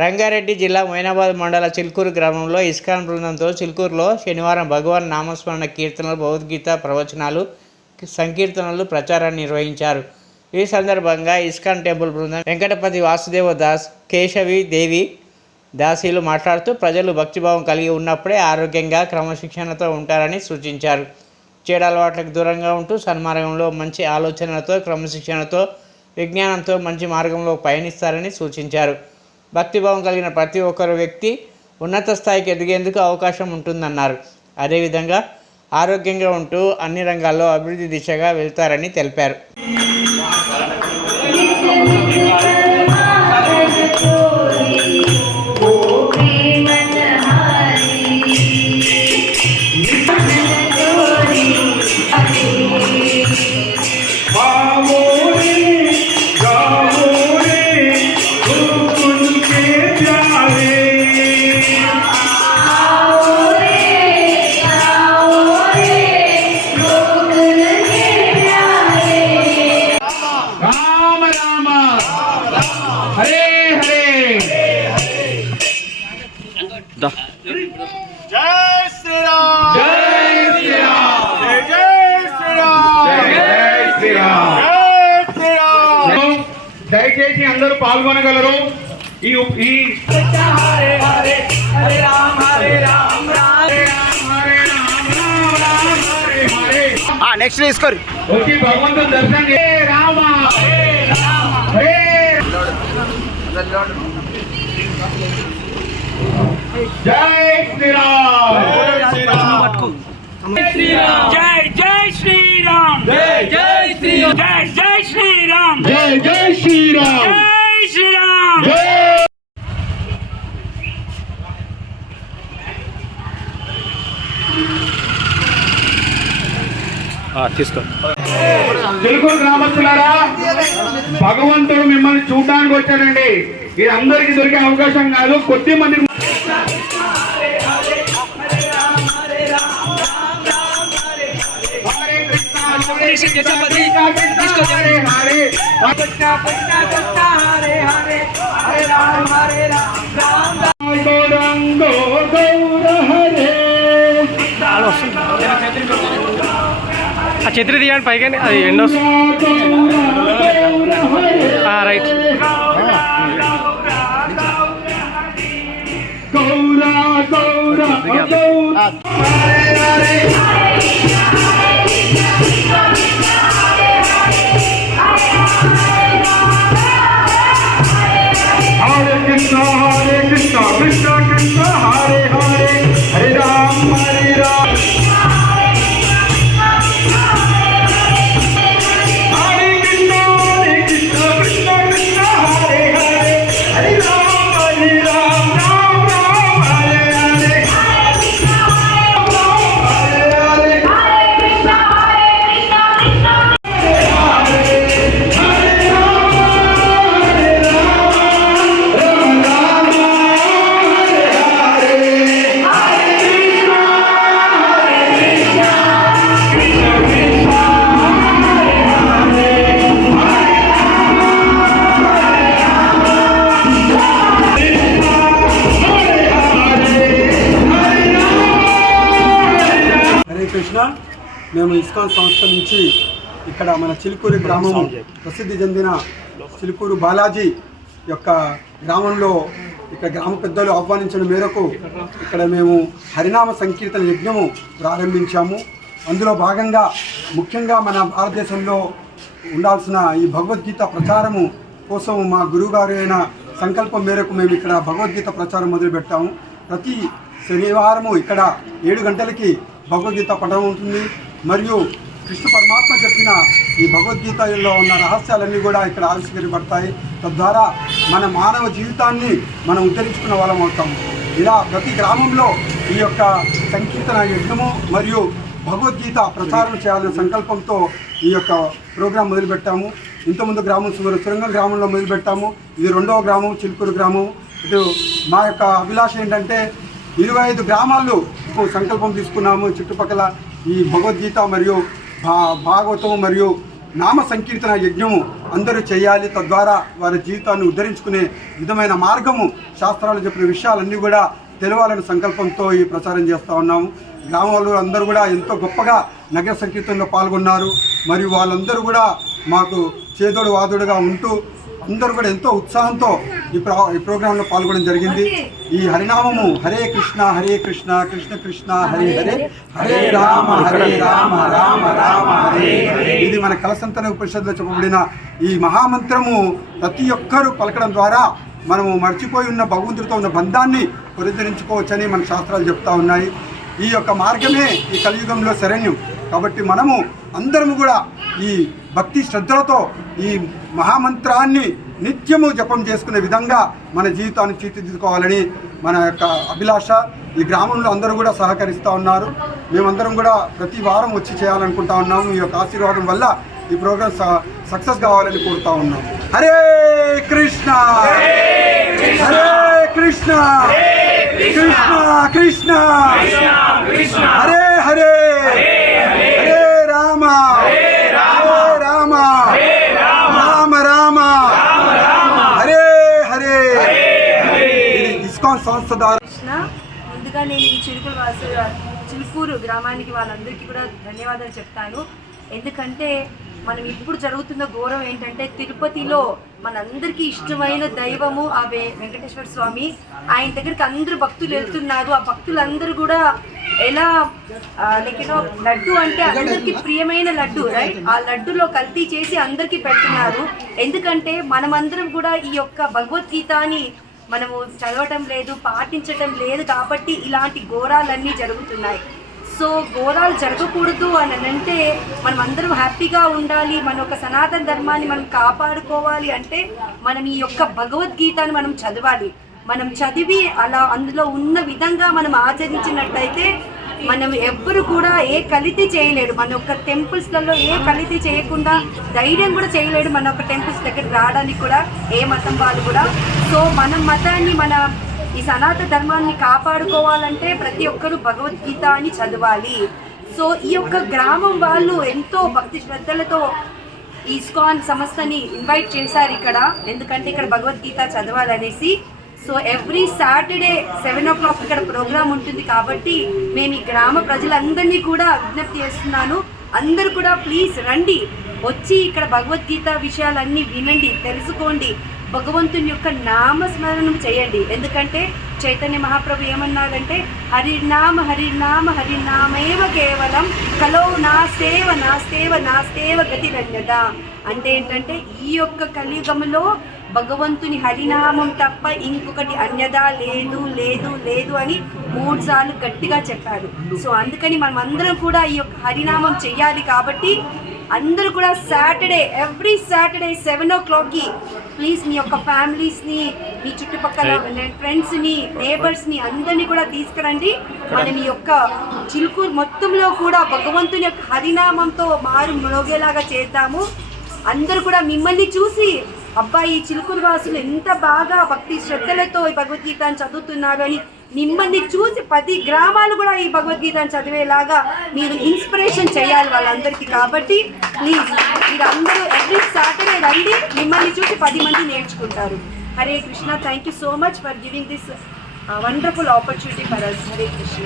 రంగారెడ్డి జిల్లా మైనాబాద్ మండల చిల్కూరు గ్రామంలో ఇస్కాన్ బృందంతో చిల్కూరులో శనివారం భగవాన్ నామస్మరణ కీర్తనలు భగవద్గీత ప్రవచనాలు సంకీర్తనలు ప్రచారాన్ని నిర్వహించారు. ఈ సందర్భంగా ఇస్కాన్ టెంపుల్ బృందం వెంకటపతి వాసుదేవ దాస్ కేశవి దేవి దాసీలు మాట్లాడుతూ ప్రజలు భక్తిభావం కలిగి ఉన్నప్పుడే ఆరోగ్యంగా క్రమశిక్షణతో ఉంటారని సూచించారు. చెడు అలవాట్లకు దూరంగా ఉంటూ సన్మార్గంలో మంచి ఆలోచనలతో క్రమశిక్షణతో విజ్ఞానంతో మంచి మార్గంలో పయనిస్తారని సూచించారు. భక్తిభావం కలిగిన ప్రతి ఒక్కరు వ్యక్తి ఉన్నత స్థాయికి ఎదిగేందుకు అవకాశం ఉంటుందన్నారు. అదేవిధంగా ఆరోగ్యంగా ఉంటూ అన్ని రంగాల్లో అభివృద్ధి దిశగా వెళ్తారని తెలిపారు. పాల్గొనగలరు. ఈ ఈ హరే హరే హరే రామ హరే రామ హరే రామ హరే రామ రామ రామ హరే హరే నెక్స్ట్ తీసుకోరు. వచ్చి భగవంతుని దర్శనం చే- హరే రామ హరే రామ హరే జై శ్రీరామ్. జై జై శ్రీరామ్. జై జై శ్రీరామ్. జై జై శ్రీరామ్. జై జై శ్రీరామ్. జై శ్రీరామ్. తీసుకో తెలుగు గ్రామస్తులారా భగవంతుడు మిమ్మల్ని చూడడానికి వచ్చాడండి ఇది అందరికి దొరికే అవకాశం కాదు కొద్ది మంది ఆ ఛత్రి తీయండి పైకి అది వస్తుంది రైట్ గౌరా గౌర హరే మేము ఇస్కాన్ సంస్థ నుంచి ఇక్కడ మన చిలుకూరు గ్రామం ప్రసిద్ధి చెందిన చిలుకూరు బాలాజీ యొక్క గ్రామంలో ఇక్కడ గ్రామ పెద్దలు ఆహ్వానించిన మేరకు ఇక్కడ మేము హరినామ సంకీర్తన యజ్ఞము ప్రారంభించాము. అందులో భాగంగా ముఖ్యంగా మన భారతదేశంలో ఉండాల్సిన ఈ భగవద్గీత ప్రచారము కోసం మా గురువుగారు అయిన సంకల్పం మేరకు మేము ఇక్కడ భగవద్గీత ప్రచారం మొదలుపెట్టాము. ప్రతి శనివారము ఇక్కడ ఏడు గంటలకి భగవద్గీత పఠనం ఉంటుంది. మరియు కృష్ణ పరమాత్మ చెప్పిన ఈ భగవద్గీతలో ఉన్న రహస్యాలన్నీ కూడా ఇక్కడ ఆవిష్కరించబడతాయి తద్వారా మన మానవ జీవితాన్ని మనం ఉద్ధరించుకున్న వాళ్ళం అవుతాము ఇలా ప్రతి గ్రామంలో ఈ యొక్క సంకీర్తన యజ్ఞము మరియు భగవద్గీత ప్రచారం చేయాలనే సంకల్పంతో ఈ యొక్క ప్రోగ్రాం మొదలుపెట్టాము. ఇంతకుముందు గ్రామం సుమారు సురంగం గ్రామంలో మొదలుపెట్టాము. ఇది రెండవ గ్రామం చిలుకూరు గ్రామం. ఇటు మా యొక్క అభిలాష ఏంటంటే ఇరవై ఐదు గ్రామాల్లో సంకల్పం తీసుకున్నాము. చుట్టుపక్కల ఈ భగవద్గీత మరియు భా భాగవతం మరియు నామ సంకీర్తన యజ్ఞము అందరూ చేయాలి. తద్వారా వారి జీవితాన్ని ఉద్ధరించుకునే విధమైన మార్గము శాస్త్రాలు చెప్పిన విషయాలన్నీ కూడా తెలవాలని సంకల్పంతో ఈ ప్రచారం చేస్తూ ఉన్నాము. గ్రామంలో అందరూ కూడా ఎంతో గొప్పగా నగర సంకీర్తనలో పాల్గొన్నారు. మరియు వాళ్ళందరూ కూడా మాకు చేదోడు వాదుడుగా ఉంటూ అందరూ కూడా ఎంతో ఉత్సాహంతో ఈ ప్రో ఈ ప్రోగ్రాంలో పాల్గొనడం జరిగింది. ఈ హరినామము హరే కృష్ణ హరే కృష్ణ కృష్ణ కృష్ణ హరే హరే హరే రామ హరే రామ రామ రామ హరే ఇది మన కలసంతన ఉపనిషత్తులో చెప్పబడిన ఈ మహామంత్రము ప్రతి ఒక్కరూ పలకడం ద్వారా మనము మర్చిపోయి ఉన్న భగవంతుడితో ఉన్న బంధాన్ని పునరుద్ధరించుకోవచ్చని మన శాస్త్రాలు చెప్తా ఉన్నాయి. ఈ యొక్క మార్గమే ఈ కలియుగంలో శరణ్యం. కాబట్టి మనము అందరము కూడా ఈ భక్తి శ్రద్ధలతో ఈ మహామంత్రాన్ని నిత్యము జపం చేసుకునే విధంగా మన జీవితాన్ని తీర్చిదిద్దుకోవాలని మన యొక్క అభిలాష ఈ గ్రామంలో అందరూ కూడా సహకరిస్తూ ఉన్నారు. మేమందరం కూడా ప్రతి వారం వచ్చి చేయాలనుకుంటా ఉన్నాము. ఈ యొక్క ఆశీర్వాదం వల్ల ఈ ప్రోగ్రామ్ సక్సెస్ కావాలని కోరుతా ఉన్నాం. హరే కృష్ణ! హరే కృష్ణ! కృష్ణ కృష్ణ! హరే హరే హరే! ముందుగా నేను ఈ చిరుకుల వాసు చిలుకూరు గ్రామానికి వాళ్ళందరికీ కూడా ధన్యవాదాలు చెప్తాను. ఎందుకంటే మనం ఇప్పుడు జరుగుతున్న ఘోరం ఏంటంటే తిరుపతిలో మనందరికీ ఇష్టమైన దైవము ఆ వే- వెంకటేశ్వర స్వామి. ఆయన దగ్గరికి అందరూ భక్తులు వెళ్తున్నారు. ఆ భక్తులందరూ కూడా ఎలా లైక్ యూనో లడ్డు అంటే అందరికీ ప్రియమైన లడ్డు రైట్ ఆ లడ్డులో కల్తీ చేసి అందరికీ పెడుతున్నారు. ఎందుకంటే మనమందరం కూడా ఈ యొక్క భగవద్గీతని మనము చదవటం లేదు పాటించటం లేదు కాబట్టి ఇలాంటి ఘోరాలన్నీ జరుగుతున్నాయి. సో ఘోరాలు జరగకూడదు అని అంటే మనం అందరం హ్యాపీగా ఉండాలి మన యొక్క సనాతన ధర్మాన్ని మనం కాపాడుకోవాలి అంటే మనం ఈ యొక్క భగవద్గీతను మనం చదవాలి. మనం చదివి అలా అందులో ఉన్న విధంగా మనం ఆచరించినట్టయితే మనం ఎవ్వరు కూడా ఏ కలితి చేయలేడు. మన యొక్క టెంపుల్స్లలో ఏ కలితి చేయకుండా ధైర్యం కూడా చేయలేడు మన యొక్క టెంపుల్స్ దగ్గరికి రావడానికి కూడా ఏ మతం వాళ్ళు కూడా. సో మన మతాన్ని మన ఈ సనాతన ధర్మాన్ని కాపాడుకోవాలంటే ప్రతి ఒక్కరూ భగవద్గీత అని చదవాలి. సో ఈ యొక్క గ్రామం వాళ్ళు ఎంతో భక్తి శ్రద్ధలతో ఈస్కాన్ సంస్థని ఇన్వైట్ చేశారు ఇక్కడ. ఎందుకంటే ఇక్కడ Bhagavad Gita చదవాలనేసి so every Saturday seven o'clock ఇక్కడ ప్రోగ్రామ్ ఉంటుంది కాబట్టి మేము ఈ గ్రామ ప్రజలందరినీ కూడా విజ్ఞప్తి చేస్తున్నాను. అందరూ కూడా ప్లీజ్ రండి. వచ్చి ఇక్కడ భగవద్గీత విషయాలన్నీ వినండి తెలుసుకోండి. భగవంతుని యొక్క నామస్మరణం చేయండి. ఎందుకంటే చైతన్య మహాప్రభు ఏమన్నాడంటే హరినామ హరినామ హరినామేవ కేవలం కలో నాస్తేవ నాస్తేవ నాస్తేవ గతిరన్యత. అంటే ఏంటంటే ఈ యొక్క కలియుగంలో భగవంతుని హరినామం తప్ప ఇంకొకటి అన్యదా లేదు లేదు లేదు అని మూడు సార్లు గట్టిగా చెప్పారు. సో అందుకని మనం అందరం కూడా ఈ యొక్క హరినామం చెయ్యాలి కాబట్టి అందరూ కూడా సాటర్డే ఎవ్రీ సాటర్డే సెవెన్ ఓ క్లాక్కి ప్లీజ్ మీ యొక్క ఫ్యామిలీస్ని మీ చుట్టుపక్కల ఫ్రెండ్స్ని నేబర్స్ని అందరినీ కూడా తీసుకురండి. మనం ఈ యొక్క చిలుకూరు మొత్తంలో కూడా భగవంతుని యొక్క హరినామంతో మారు మ్రోగేలాగా చేద్దాము. అందరూ కూడా మిమ్మల్ని చూసి అబ్బా ఈ చిలుకూరు వాసులు ఎంత బాగా భక్తి శ్రద్ధలతో ఈ భగవద్గీతను చదువుతున్నారు అని మిమ్మల్ని చూసి పది గ్రామాలు కూడా ఈ భగవద్గీతను చదివేలాగా మీరు ఇన్స్పిరేషన్ చేయాలి వాళ్ళందరికీ కాబట్టి ప్లీజ్ మీరు అందరూ ఎవ్రీ సాటర్డే రండి మిమ్మల్ని చూసి పది మంది నేర్చుకుంటారు. Hare Krishna thank you so much for giving this wonderful opportunity for us Hare Krishna.